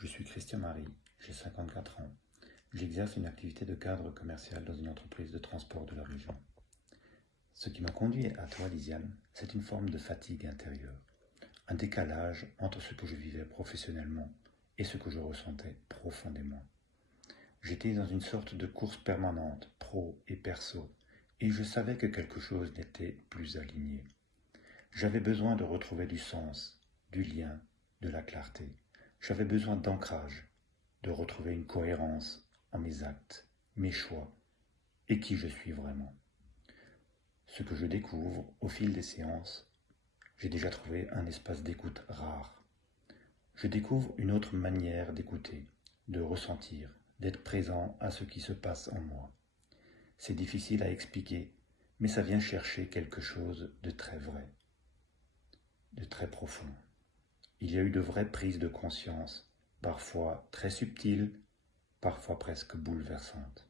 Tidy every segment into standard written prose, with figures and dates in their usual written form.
Je suis Christian Marie, j'ai 54 ans. J'exerce une activité de cadre commercial dans une entreprise de transport de la région. Ce qui m'a conduit à toi, Lisiane, c'est une forme de fatigue intérieure, un décalage entre ce que je vivais professionnellement et ce que je ressentais profondément. J'étais dans une sorte de course permanente, pro et perso, et je savais que quelque chose n'était plus aligné. J'avais besoin de retrouver du sens, du lien, de la clarté. J'avais besoin d'ancrage, de retrouver une cohérence en mes actes, mes choix et qui je suis vraiment. Ce que je découvre au fil des séances, j'ai déjà trouvé un espace d'écoute rare. Je découvre une autre manière d'écouter, de ressentir, d'être présent à ce qui se passe en moi. C'est difficile à expliquer, mais ça vient chercher quelque chose de très vrai, de très profond. Il y a eu de vraies prises de conscience, parfois très subtiles, parfois presque bouleversantes.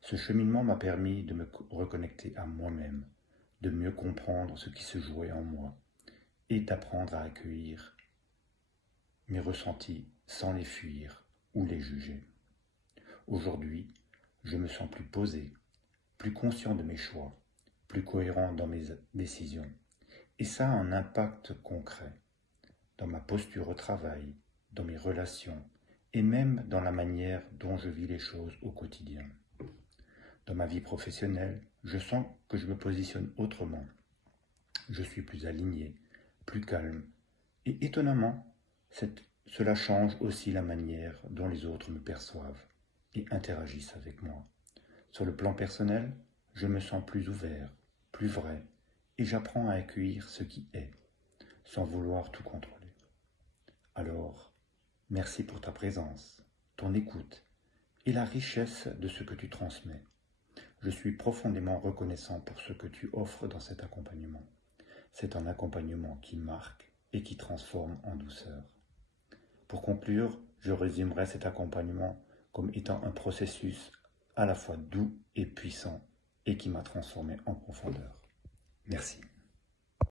Ce cheminement m'a permis de me reconnecter à moi-même, de mieux comprendre ce qui se jouait en moi et d'apprendre à accueillir mes ressentis sans les fuir ou les juger. Aujourd'hui, je me sens plus posé, plus conscient de mes choix, plus cohérent dans mes décisions. Et ça a un impact concret dans ma posture au travail, dans mes relations et même dans la manière dont je vis les choses au quotidien. Dans ma vie professionnelle, je sens que je me positionne autrement. Je suis plus aligné, plus calme et étonnamment, cela change aussi la manière dont les autres me perçoivent et interagissent avec moi. Sur le plan personnel, je me sens plus ouvert, plus vrai et j'apprends à accueillir ce qui est, sans vouloir tout contrôler. Alors, merci pour ta présence, ton écoute et la richesse de ce que tu transmets. Je suis profondément reconnaissant pour ce que tu offres dans cet accompagnement. C'est un accompagnement qui marque et qui transforme en douceur. Pour conclure, je résumerai cet accompagnement comme étant un processus à la fois doux et puissant et qui m'a transformé en profondeur. Merci.